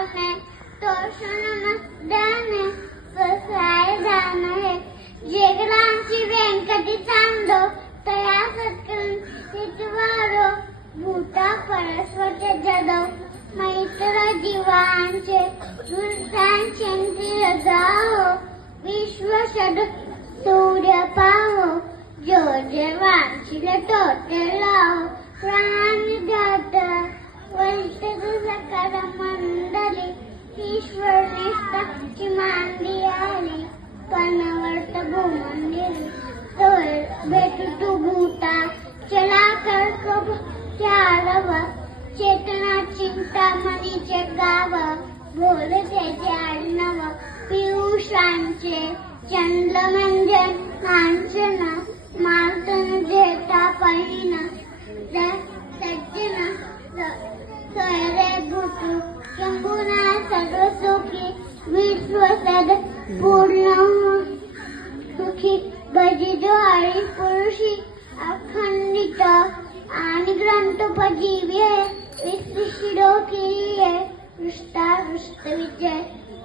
पावणे तोषण दाने स्वसाय दानहे जेगरांची व्यंकटी चांदो तया सत्कन हितवारो भूता परस्वते जदो मैत्र जीवांचे दुर्गांचे जाओ विश्व षड सूर्य पाहो जो देवांची तोटे लाहो प्राण जात वैष्णव सकार मंडली ईश्वर निष्ठाची मांडी आली पनवर्त भूमंदिरी तो भेटू तू भूता चला कर कब चारव चेतना चिंतामणीचे गाव बोल त्याचे आडनाव पियुषांचे चंद्रमंजन कांचन मार्तन जेता पहिन सज्जन सोयरे भूतू शंभुना सर्व सुखी विश्वसद पूर्ण सुखी भजिजो हरी पुरुषी अखंडित आणि ग्रंथोपजीव्य विशिष्टो किरिये हृष्ट विजय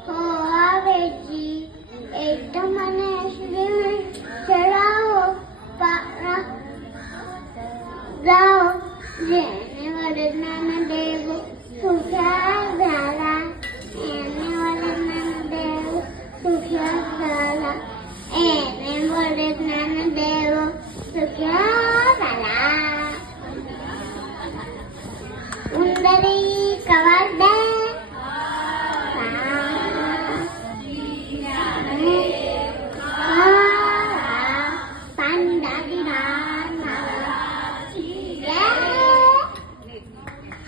हो आवेची एक मने श्री चढाओ राव जेणे वरज्ञान देव सुखा